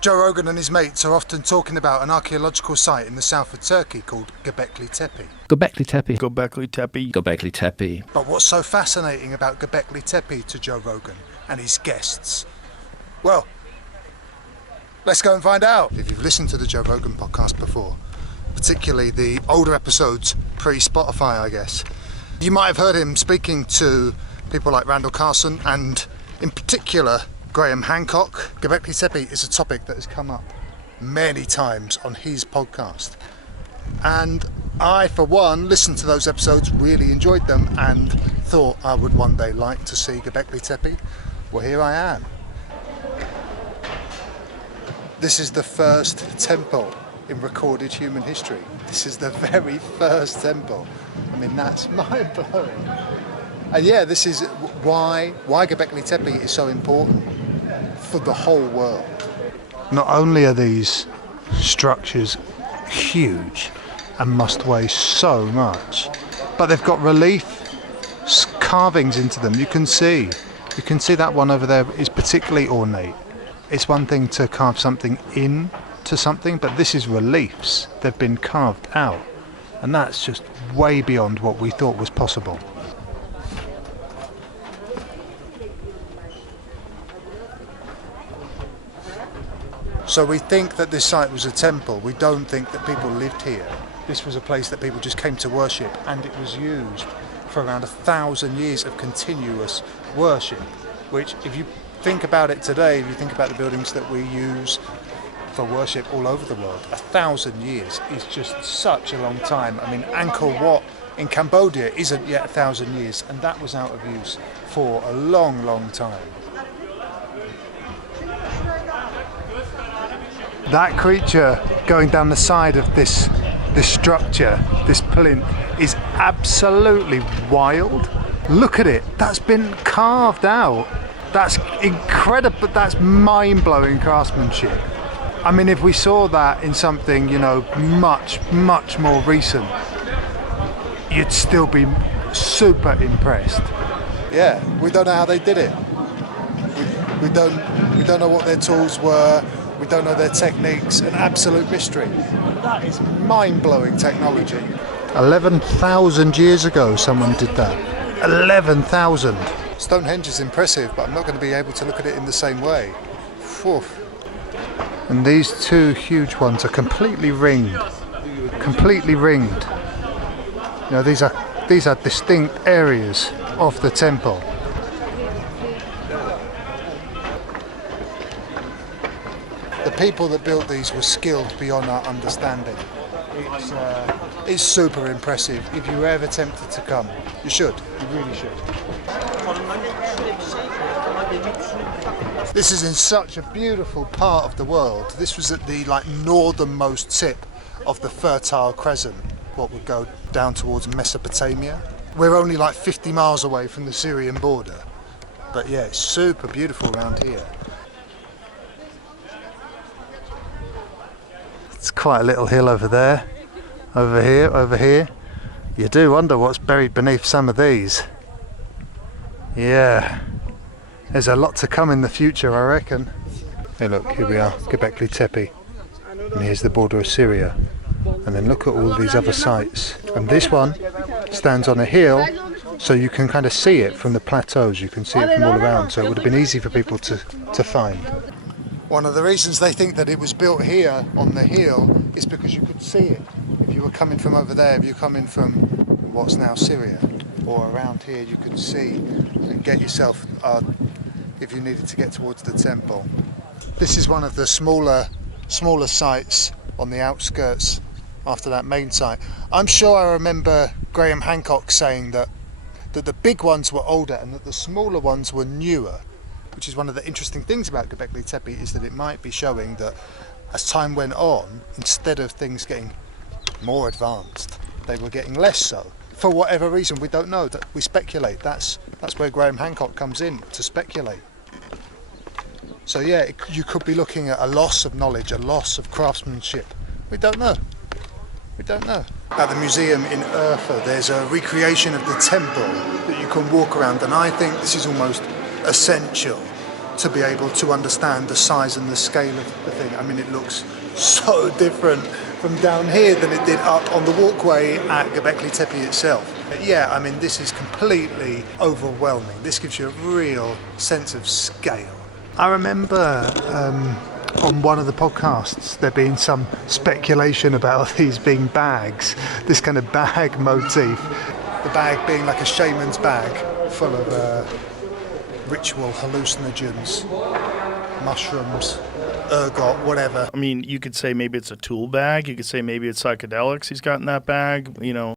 Joe Rogan and his mates are often talking about an archaeological site in the south of Turkey called Gobekli Tepe. Gobekli Tepe. Gobekli Tepe. Gobekli Tepe. But what's so fascinating about Gobekli Tepe to Joe Rogan and his guests? Well, let's go and find out. If you've listened to the Joe Rogan podcast before, particularly the older episodes pre-Spotify, I guess, you might have heard him speaking to people like Randall Carlson and, in particular, Graham Hancock. Gobekli Tepe is a topic that has come up many times on his podcast. And I, for one, listened to those episodes, really enjoyed them, and thought I would one day like to see Gobekli Tepe. Well, here I am. This is the first temple in recorded human history. This is the very first temple. I mean, that's mind-blowing. And yeah, this is why Gobekli Tepe is so important for the whole world. Not only are these structures huge and must weigh so much, but they've got relief carvings into them. You can see that one over there is particularly ornate. It's one thing to carve something into something, but this is reliefs. They've been carved out, and that's just way beyond what we thought was possible. So we think that this site was a temple. We don't think that people lived here. This was a place that people just came to worship, and it was used for around 1,000 years of continuous worship, which, if you think about it today, if you think about the buildings that we use for worship all over the world, 1,000 years is just such a long time. I mean, Angkor Wat in Cambodia isn't yet 1,000 years, and that was out of use for a long, long time. That creature going down the side of this structure, this plinth, is absolutely wild. Look at it, that's been carved out. That's incredible, that's mind-blowing craftsmanship. I mean, if we saw that in something, much, much more recent, you'd still be super impressed. Yeah, we don't know how they did it. We don't know what their tools were. We don't know their techniques, an absolute mystery. That is mind-blowing technology. 11,000 years ago someone did that. 11,000. Stonehenge is impressive, but I'm not going to be able to look at it in the same way. Whew. And these two huge ones are completely ringed. Completely ringed. These are distinct areas of the temple. The people that built these were skilled beyond our understanding. It's super impressive. If you were ever tempted to come, you should. You really should. This is in such a beautiful part of the world. This was at the northernmost tip of the Fertile Crescent, what would go down towards Mesopotamia. We're only 50 miles away from the Syrian border. But yeah, it's super beautiful around here. It's quite a little hill over there, over here. You do wonder what's buried beneath some of these. Yeah, there's a lot to come in the future, I reckon. Hey look, here we are, Gobekli Tepe, and here's the border of Syria. And then look at all these other sites. And this one stands on a hill, so you can kind of see it from the plateaus, you can see it from all around, so it would have been easy for people to find. One of the reasons they think that it was built here on the hill is because you could see it. If you were coming from over there, if you're coming from what's now Syria, or around here, you could see and get yourself, if you needed to get towards the temple. This is one of the smaller sites on the outskirts after that main site. I'm sure I remember Graham Hancock saying that the big ones were older and that the smaller ones were newer. Which is one of the interesting things about Gobekli Tepe, is that it might be showing that as time went on, instead of things getting more advanced, they were getting less so. For whatever reason, we don't know. That we speculate. That's where Graham Hancock comes in, to speculate. So yeah, you could be looking at a loss of knowledge, a loss of craftsmanship. We don't know. At the museum in Urfa, there's a recreation of the temple that you can walk around, and I think this is almost essential to be able to understand the size and the scale of the thing. I mean, it looks so different from down here than it did up on the walkway at Gobekli Tepe itself. But yeah, I mean, this is completely overwhelming. This gives you a real sense of scale. I remember on one of the podcasts there being some speculation about these being bags, this kind of bag motif. The bag being like a shaman's bag full of ritual hallucinogens, mushrooms, ergot, whatever. I mean, you could say maybe it's a tool bag. You could say maybe it's psychedelics he's got in that bag. You know,